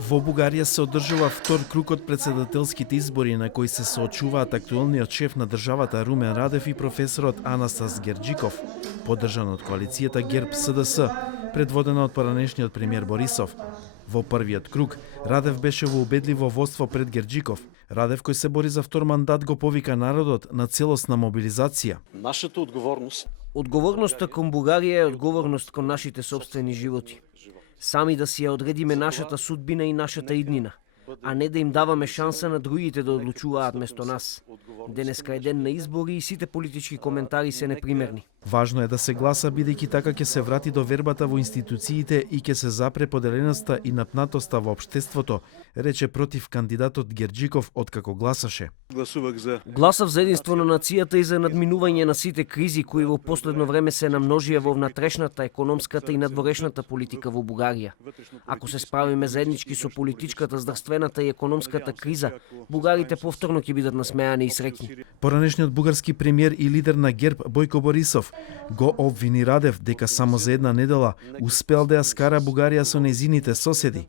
Во Бугарија се одржува втор круг од председателските избори на кои се соочуваат актуелниот шеф на државата Румен Радев и професорот Анастас Герџиков, поддржан од коалицијата ГЕРБ-СДС, предводена од поранешниот премиер Борисов. Во првиот круг, Радев беше во убедливо водство пред Герџиков. Радев, кој се бори за втор мандат, го повика народот на целосна мобилизација. Нашата одговорност. Одговорноста кон Бугарија е одговорност кон нашите собствени животи. Сами да си ја одредиме нашата судбина и нашата иднина, а не да им даваме шанса на другите да одлучуваат место нас. Денеска е ден на избори и сите политички коментари се непримерни. Важно е да се гласа, бидејќи така ќе се врати довербата во институциите и ќе се запре поделеноста и напнатоста во општеството, рече против кандидатот Герџиков откако гласаше. Гласав за единство на нацијата и за надминување на сите кризи кои во последно време се намножија во внатрешната, економската и надворешната политика во Бугарија. Ако се справиме заеднички со политичката, здравствената и економската криза, бугарите повторно ќе бидат насмеани и среќни. Поранешниот бугарски премиер и лидер на ГЕРБ Бојко Борисов го обвини Радев дека само за една недела успел да ја скара Бугарија со нејзините соседи.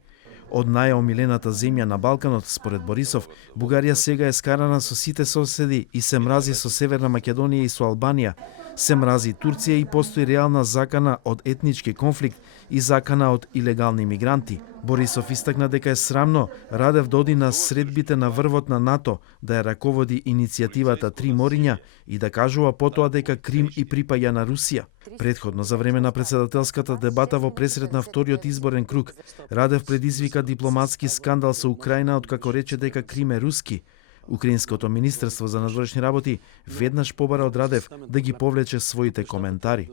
Од најомилената земја на Балканот, според Борисов, Бугарија сега е скарана со сите соседи и се мрази со Северна Македонија и со Албанија. Се мрази Турција и постои реална закана од етнички конфликт и закана од илегални мигранти. Борисов истакна дека е срамно Радев доди на средбите на врвот на НАТО да ја раководи иницијативата Три мориња и да кажува потоа дека Крим и припаѓа на Русија. Предходно, за време на председателската дебата во пресред на вториот изборен круг, Радев предизвика дипломатски скандал со Украина откако рече дека Крим е руски. Украинското министерство за надворешни работи веднаш побара од Радев да ги повлече своите коментари.